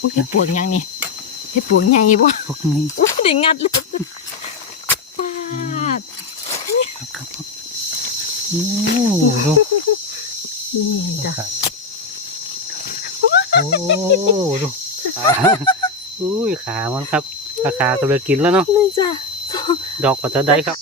อุ้ยเห็ดปวกยังนี่เห็ดปวกใหญ่บ่พวกนี้อุ้ยได้งัดเลยปาดครับครับครับโอ้ดูนี่จ้ะโอ้ดูขาอุ้ยขามันครับราคาก็เลยกินแล้วเนาะนี่จ้ะดอกก็จะได้ครับ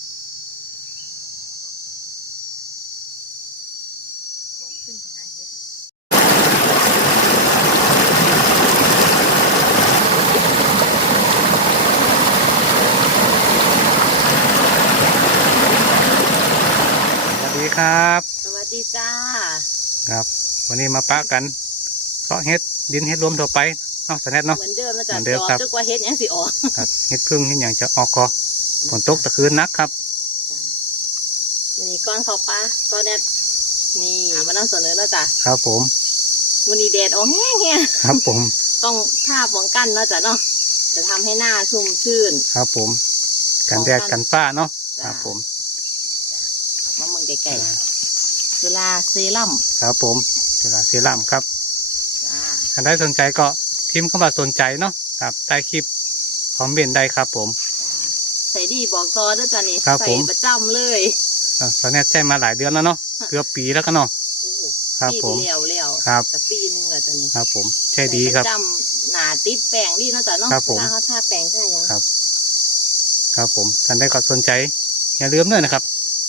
สวัสดีครับ สวัสดีจ้า ครับ วันนี้มาปะกันเพาะเฮ็ดดินเฮ็ดรวมทั่วไปเนาะสแนทเนาะ เหมือนเดิมนะจ๊ะเหมือนเดิมจอครับ จนกว่าเฮ็ดหยังสิออกครับเฮ็ดพึ่งเฮ็ดอย่างจะออกกอฝนตกตะคืนนักครับ วันนี้ก้อนเขาปลาตอนเนี้ยนี่มานั่งเสนอแล้วจ้ะครับผม วันนี้แดดออกแห้งๆครับผมต้องท่าป้องกันเนาะจ้ะเนาะจะทำให้หน้าชุ่มชื่น ครับผม กันแดดกันฟ้าเนาะครับผม มาเมืองไกลๆเวลาเซรั่มครับผม เวลาเซรั่มครับจ้าถ้าได้สนใจก็พิมพ์เข้ามาสนใจเนาะครับใต้คลิปคอมเมนต์ได้ครับ ผมใส่ดีบอกซอด้วยจ้ะนี่ครับใส่ผมประจำเลยสแนทใช้มาหลายเดือนแล้วเนาะเกือบปีแล้วก็เนาะโอ้ครับปีผมที่แล้วแล้วครับแต่ปีหนึงแล้วจ้ะนี่ครับ ผมใช่ดีครับใส่ประจำหนาติดแป้งดีเนาะจ้ะเนาะครับผมเวลาเขาทาแป้งใช่ยังครับ ครับผมท่านได้ก็สนใจ อย่าลืมด้วยนะครับ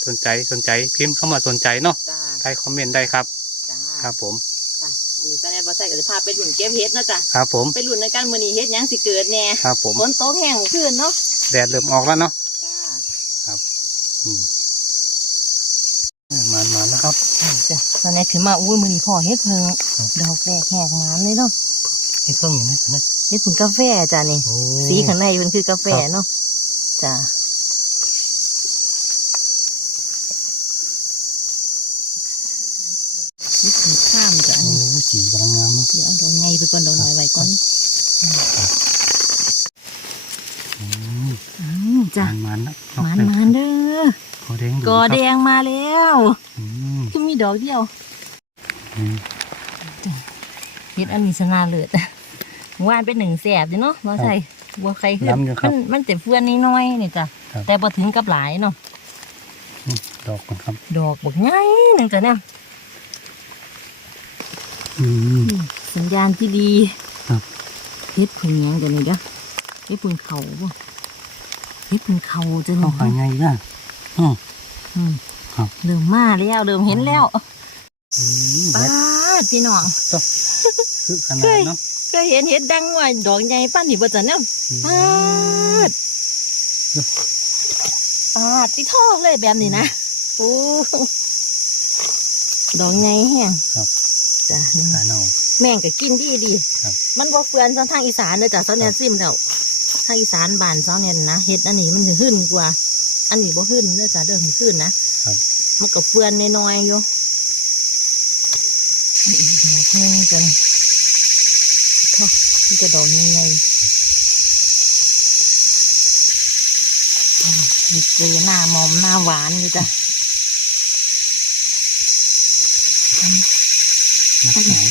สนใจสนใจพิมพ์เข้ามาสนใจเนาะจ้าใต้คอมเมนต์ได้ครับจ้า ครับผมจ้ะวันนี้ก็ได้บอใส่ก็จะพาไปหลุนเก็บเฮ็ดเนาะจ้ะครับผม ไปหลุนในการมือนี้เฮ็ดหยังสิเกิดแน่ครับผม ฝนตกแห้งขึ้นเนาะแดดเริ่มออกแล้วเนาะจ้าอืมมามานะครับ จ้ะตอนนี้ขึ้นมาอุ้ยมือนี้พ่อเฮ็ดเพิงดอกแรกแหกหมานเลยเนาะเฮ็ดเพิ่งอยู่นะนะ เฮ็ดผงกาแฟจ้ะนี่ โอ้ สีข้างในมันคือกาแฟครับเนาะจ้ะนี่คือข้าม จ้ะโอ้จีกำลังงามเนาะเดี๋ยวเอาดอกไงไปก่อนดอกน้อยไว้ก่อนอืมอืมจ้ะมันมันนะหมานหมานเด้อขอแดงดูกอแดครับงมาแล้วอืมคือมีดอกเดียวอืมเฮ็ดอันนี้ชนะเลิศว่านเป็นหนึ่งแสบอยู่เนาะมาใส่บัวไข่ขึ้นน้ำอยู่ครัมับนมันจะเฟื่อนน้อยๆนี่จ้ะครับแต่พอถึงกับหลายเนาะอืมดอกก่อนครับ ดอกบักใหญ่หนึ่งจ้ะเนี่ยอืม สัญญาณที่ดีครับเฮ็ดผึ่งหยังจะนี่เด้อเฮ็ดผึ่งเขาบ่เฮ็ดผึ่งเขาจ้ะเขาหายไงนะอืมอืมครับเริ่มมาแล้วเริ่มเห็นแล้วป้าพี่น้องคือขนาดเนาะเคยเห็นเห็ดดังว่าดอกใหญ่ป้านนี่บ่จะเนี่ยอืมปาดปาดที่ท่อเลยแบบนี้นะโอ้ดอกใหญ่แห้งครับ จ้ะนี่ขาเน่า แม่งก็กินดีดีครับมันบ่เฟือนทางทางอีสานเลยจ้ะเสาเนี่ยซิมแล้วทางอีสานบ้านเสาเนี่ยนะเห็ดอันนี้มันจะขึ้นกว่า อันนี้บ่ขึ้นเด้อจ้ะเด้อมันขึ้นนะครับ มันก็เฟือนน้อยๆอยู่อีกดอกหนึงกันท่อมันจะดอกใหญ่ๆมีเกลือหน้ามอมหน้าหวานอยู่จ้ะ นักหนา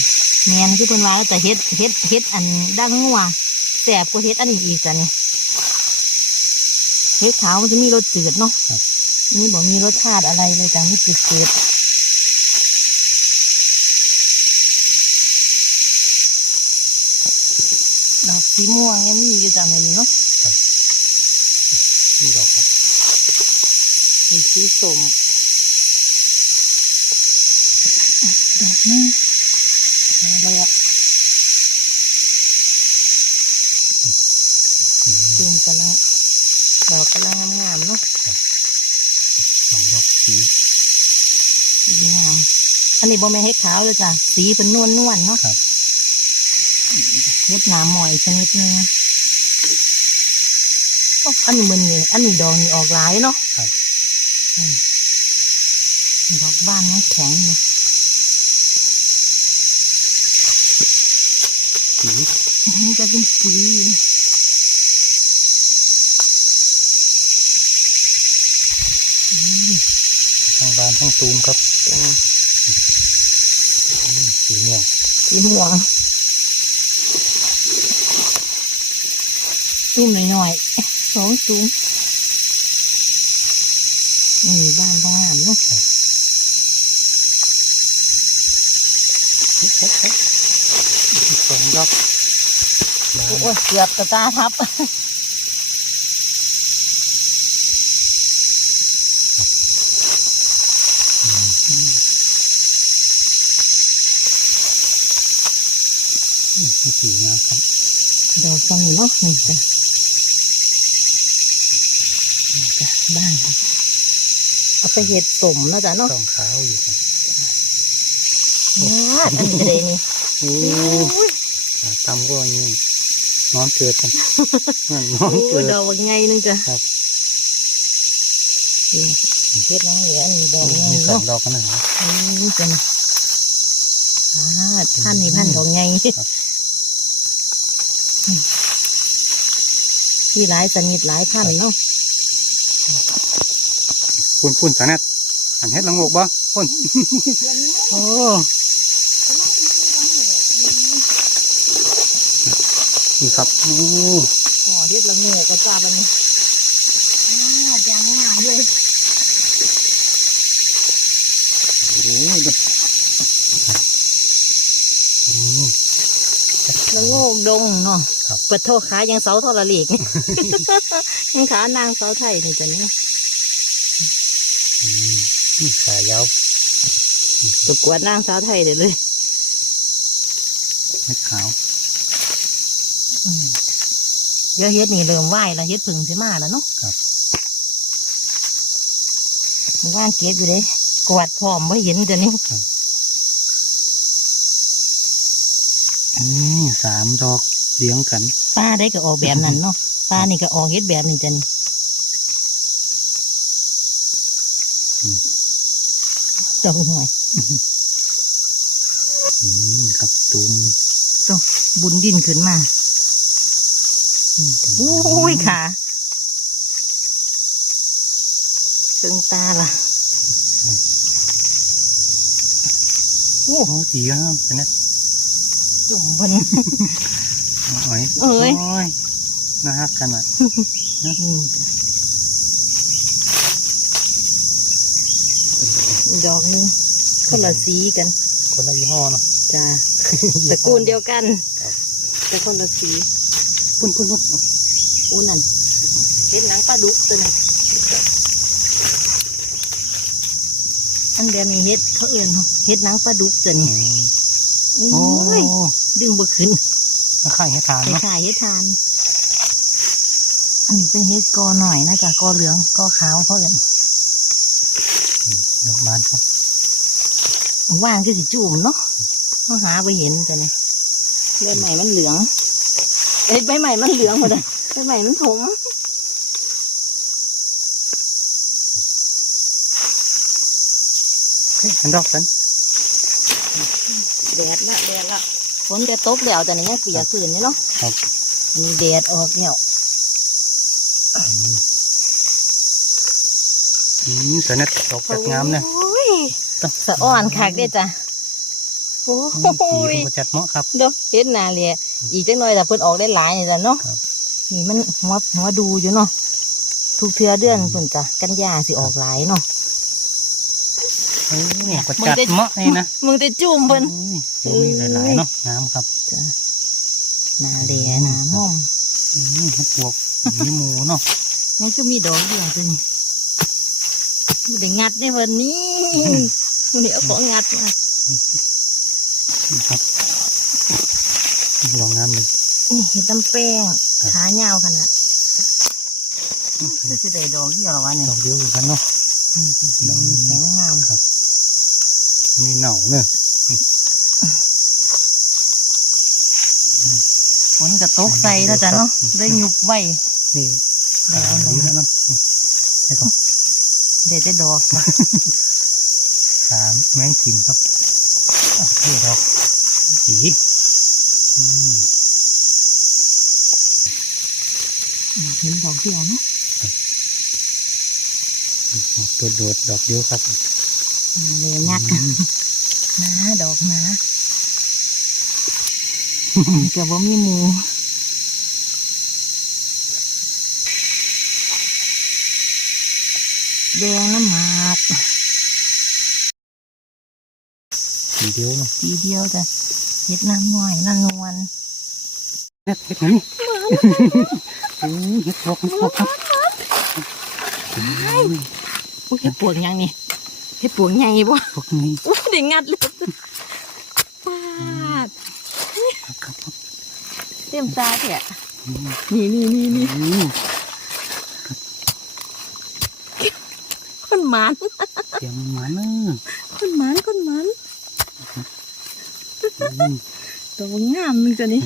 แมนคือเพิ่นว่าแต่เฮ็ดเฮ็ดเฮ็ดอันดังงัวแสบกว่าเฮ็ดอันนี้อีกจ้ะนี่เฮ็ดขาวมันจะมีรสจืดเนาะนี่บอกมีรสชาติอะไรเลยจ้ะมีจืดจืดดอกสีม่วงยังมีอยู่จ้ะในนี้เนาะดอกครับมีสีส้มดอกนี้อะไรอะ ตูมกำลังดอกกำลังงามๆเนาะ สองดอกสี สีงาม อั นนี้บ่แม่นเฮ็ดขาวเลยจ้ะ สีเป็นนวลนวลๆเนาะครับเฮ็ดหนาหมอยชนิดนึงโอ้อันนี้มันนี่อันนี้ดอกนี่ออกหลายเนาะครับอืมดอกบ้านมันแข็งเลยสีมันจะเป็นสีทั้งบานทั้งตูมครับจ้ะอืม สีม่ม่วง สีม่วงตุ้มหน่อยๆสองสูงนี่บ้านของงานเนาะสองดอกมาโอ้ยเกือบตะตาทับ สีงามครับดอกฟังนี่เนาะนี่จ้ะนี่จ้ะบ้านเอาไปเห็ดสมเนาะจ้ะเนาะสองขาวอยู่ครับเนี่ยอันนี้เลยนี่โอ้อุ้ยขาตำก็อย่างนี้นอนเกิดกันนั่นนอนโอ้เกิยดดอกว่าไงนึงจ้ะครับนี่เห็ดน้องเหลืออันนี้ดอกไงมีสอเนาะงดอกกันนะครับนี่จ้ะนะอ่าพันนี่พันดอกไงครับ ที่หลายสนิทหลายพันเนาะปุ่นปุ่นสานัดอันเฮ็ดละงกบ่ปุ่นโอ้นี่ครับโอ้ห่อเฮ็ดละโงูก็จ้าบันนี้อ่ายางงามเลยโหแบบอืมละโงูดงเนาะ ครับเปิดโทษขายังเสาโทรลีกนี่ ยังขานางเสาไทยนี่จ้ะเนี่ยอืมนี่ขายาวประกวดนางสาวไทยเดี๋ยวเลยเม็ดขาวเดี๋ยวเฮ็ดนี่เริ่มไหวแล้วเฮ็ดพึ่งสิมาแล้วเนาะครับมันว่างเก็บอยู่เลยกวาดพร้อมไว้เห็นจ้ะนี่อืมสามดอก เลี้ยงกันป้าได้ก็ออกแบบนั้นเนาะป้านี่ก็ออกเฮ็ดแบบนี้จ้ะนี่อืมเจ้าหน่อยอืมครับตูมโตบุญดินขึ้นมาอืมโอ้ยขาเชิงตาล่ะโอ้โอ้สีงามเป็นไงจุ่มเพิ่น โอ้ยเอ้ยโอ้ยน่าฮักขนาดอืมดอกหนึงคนละสีกัน คนละยี่ห้อเนาะจ้าตระกูลเดียวกันครับแต่คนละสีปุ่นปุ่นปุ่นอู้นั่นเห็นหนังปลาดุกตัวนั้นอันเดียวมีเห็ดเขาเอื่นเห็ดหนังปลาดุกตัวอืนี้มโอ้โอ้ยดึงบ่ขึ้น ก็ข้างให้ทานคเนาะล้ายๆเห็ดทาน อันนี้เป็นเห็ดกอหน่อยนะจ๊ะกอเหลืองกอขาวเขาเอื่นดอกบานครับ ว่างคือสิจุ่มเนาะเขาหาไปเห็นจ้ะเนี่ยใบใหม่มันเหลืองเอ้ยใบใหม่มันเหลืองหมดเลยใบใหม่มันถมเฮ้ยอันดอกกันแดดละแดดละ ฝนจะตกแล้วแต่เนี่ยยังเปียกพื้นนี่เนาะครับอันนี้แดดออกแล้วอืมอืมสนัดดอกจัดงามเนี่ยโอ้ยสะอ่อนคักเด้จ้ะโอ้อืมสียมันก็จัดเหมาะครับเด้อเห็นหนาเลยอีกจังหน่อยแต่เพิ่นออกได้หลายนี่จ้ะเนาะครับนี่มันหัวหัวดูอยู่เนาะทุกเทือเดือนเพิ่นจ้ะกันยาสิออกหลายเนาะ เออเนี่ยก็จัดเหมาะนี่นะมึงจะจุ่มเพิ่นโอ้ยดูมีหลายๆเนาะงามครับจ้ะหนาแหลหนาม่อมอืมให้ปวกมีหมูเนาะมันก็มีดอกเดียวจ้ะนี่ไม่ได้งัดในวันนี้เดี๋ยวของงัดมานี่ครับดอกงามเลยนี่เห็ดน้ำแป้งครับขายาวขนาดก็จะได้ดอกเดียวเหรอวะเนี่ยดอกเดียวกันเนาะนี่จ้ะดอกนี้แข็งงามครับอั นนี่เหน่าเนอะฝนก็ตกใส่แล้วจ้ะเนาะได้หยุบไว้นี่ได้ขาแล้วดีแล้วเนาะนี่ก็เดี๋ยวจะดอกจ้ะขาแมงกินครับอะนี่ดอกสีอืมเห็นดอกเดียวเนาะตัวโดดดอกเดียวครับ เลยงัดอืมนะดอกนะเกือบบ่มีหมูแดงน้ำหมากทีเดียวเนาะทีเดียวจ้ะเห็ดน้ำหน่อยน้ำนวลเฮ็ดเฮ็ดนั่นนี่โอ้ยเฮ็ดพวกเฮ็ดพวกครับอืมอุ้ยเห็ดปวกยังนี่ เห็ดปวกใหญ่บ่พวกนี้อุ้ยได้งัดเลยปาดครับครับครับเต็มตาเถอะอืมนี่นี่นี่นี่อืมคนหมันเตรียมมาเนอะคนหมันคนหมันอืมตัวงามนึงจ้ะนี่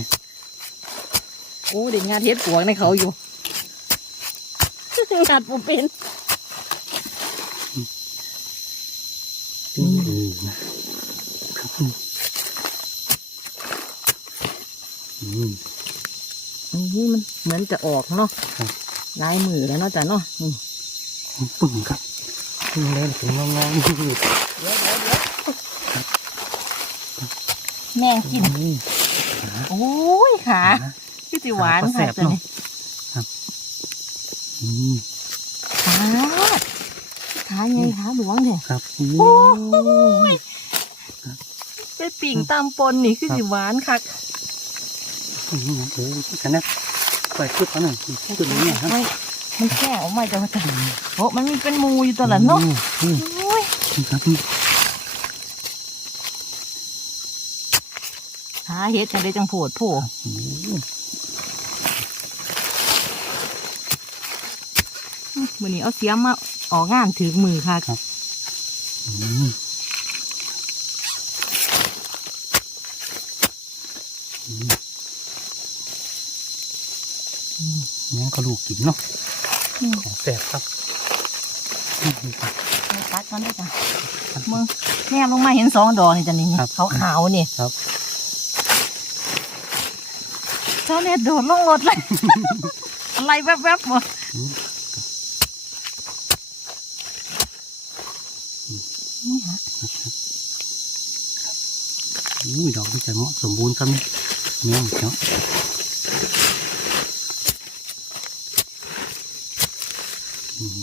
โอ้เด็กงานเฮ็ดปวกในเขาอยู่งานปูเป็น อืมนะครับอืมนี่มันเหมือนจะออกเนาะครับลายมือแล้วเนาะจ้ะเนาะนี่ปึ้งครับปึ้งแล้วถึงงองงเดี๋ยวเดี๋ยวเดี๋ยวแมงกินอืมโอ้ยขาขาคือสิหวานขาก็แซ่ค่ะบจ้ะเนาะนี่อืมขาขา ไงขาหลวงเนี่ยครับอืมโอ้ยไปปิ่งตามปนนี่คือสิหวานคักอืมโอ้ยกันนะปล่อยชุดเขาหน่อยชุดนี้เนี่ยครับไม่มันแค่ออกมาจากจ้ะโอ้มันมีเป็นหมูอยู่ตัวละเนาะอืมโอ้ยอืมครับหาเฮ็ดจะได้จังโผดโผอืมมือนี้เอาเสียมมา ออกงานถือมือค่ะอืมอืมนี่ก็ลูกกินเนาะอืมของแสบครับอืมครับตัดมันได้จ้ะมึงแนบลงมาเห็นสองดอกนี่จ้ะนี่ครับขาวขาวๆนี่ครับเจ้าเนี่ยโดดลงรถเลยอะไรแวบๆบ่ อืมนี่ฮะอุ้ยดอกที่จะเหมาะสมบูรณ์ครับนี่แม่งเนาะอืม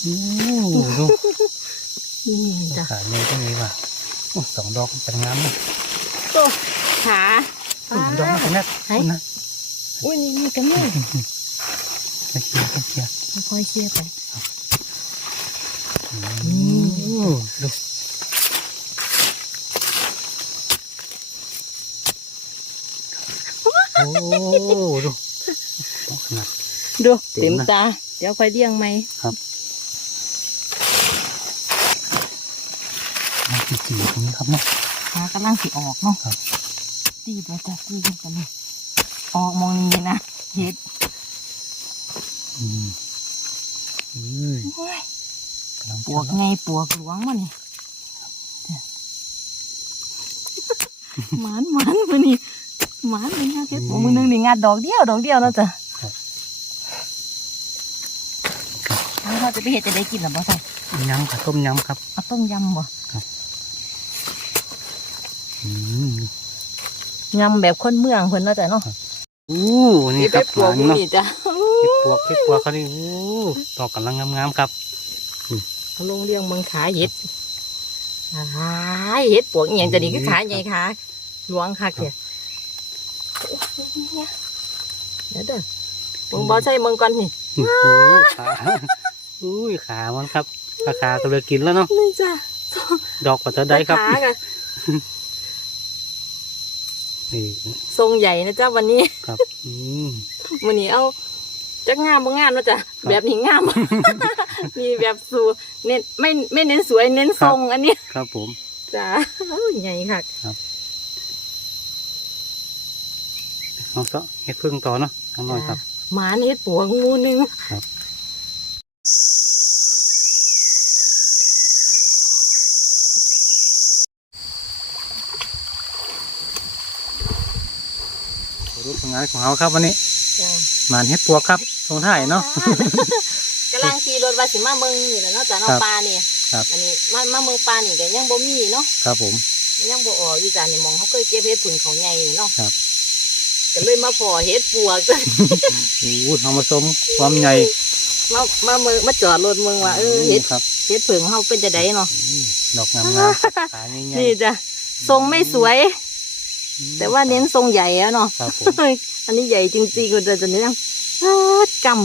โอ้ดูนี่จ้ะขาเลยตรงนี้ว่ะโอ้สองดอกเป็นงามเลยโตขาสองดอกเป็นนัดไหนนะอุ้ยนี่นี่กันนี่ไปเชียร์ไปเชียร์ค่อยๆเชี่ยไปอืมม ดูโอ้ดูขนาด ดูเต็เต็มนะ ตา เดี๋ยวค่อยเลี้ยงไหมมันจีจีตรงนี้ครับเนาะ ขากำลังสิออกเนาะครับ ตีเดี๋ยวจ้ะตีกันกันนี่ออกมองนี่นะเฮ็ดอืมอืมโอ้ย ปวกไงปวกหลวงมานี่หมานหมานมานี่หมานเลยนะแค่ปวกมือหนึงนี่งานดอกเดียวดอกเดียวเนาะจ้ะแล้วเราจะไปเห็ดจะได้กินหรือเปล่าใส่ยำค่ะต้มยำครับเอาต้มยำบ่อืมยำแบบคนเมืองเพิ่นเนาะจ้ะเนาะอู้นี่ครับปวกหวานเนาะนี่จ้ะเห็ดปวกเห็ดปวกเขานี่อู้ดอกกำลังงามๆครับ เอาลงเรียงเมืองขาเห็ดขาเห็ดปวกอหย่างจะนี่คือขาใหญ่ขาหลวงคักเนี่ยเดี๋ยวเด้อมึงบอใช่มึงก่อนนี่โอ้ขาอุ้ยขามันครับราคาก็เลยกินแล้วเนาะนี่จ้ะดอกปัจจัยได้ครับขากับนี่ทรงใหญ่นะจ้ะวันนี้ครับ อืมวันนี้เอา จักงามบ่งามนะจ้ะครับแบบนี้งาม มีแบบสูเน้นไม่ไม่เน้นสวยเน้นทรงอันนี้ครับผม จ้ะใหญ่ค่ะน้องเสาะเห็ดพึ่งต่อเนาะน้องน้อยครับ หมาเน็ดปัวงูหนึงรูปงานของเราครับวันนี้ จ้ะ หมานเห็ดปวกครับตรงท่ายเนาะ กำลังขี่รถว่าสิมาเมืองนี่แหละเนาะจ้ะเนาะครับปลานี่ครับ อันนี้มามาเมืองปลานี่ก็ยังบ่มีเนาะครับผมอยังบ่ออกอยู่จ้ะนี่มองเขาเคยเก็บเฮ็ดผึ่งเขาใหญ่นี่เนาะครับ ก็เลยมาพอเฮ็ดปวกจ้ะโอ้ทำมาสมความใหญ่มามาเมืองมาจอดรถเมืองว่าเออเฮ็ดครับเฮ็ดผึ่งเฮาเป็นจะไดเนาะอืมดอกงามๆขาใหญ่นี่จ้ะทรงไม่สวย ๆแต่ว่าเน้นทรงใหญ่อะเนาะ ครับผมอั นนี้ใหญ่จริงๆก็จะจะเนี้ยกำ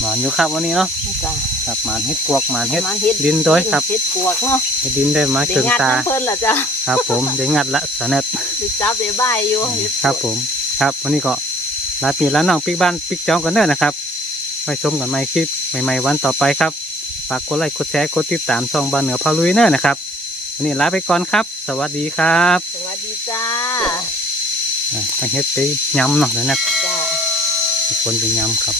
หมานอยู่ครับวันนี้เนาะจ้ะครับหมานเฮ็ดปวกหมานเฮ็ดมันเฮ็ดดินด้วยครับเฮ็ดปวกเนาะเฮ็ดดินได้มาเด็เกิกงงานตาน้ำเพิ่นล่ะจ้ะครับผมได้งัดละสแนตไดิจับได้บ่ายอยู่เฮ็ดปวกครับผม ครับวันนี้ก็ลาปีลาน้องปิกบ้านปิกจองกันเด้อนะครับไปชมกันใหม่คลิปใหม่ๆวันต่อไปครับฝากกดไลค์กดแชร์กดติดตามช่องบ้านเหนือพาลุยเนอร์นะครับวันนี้ลาไปก่อนครับ สวัสดีครับ สวัสดีจ้า อ่าไปเฮ็ดไปยำเนาะเดี๋ยวนะจ้ามีคนไปยำครับ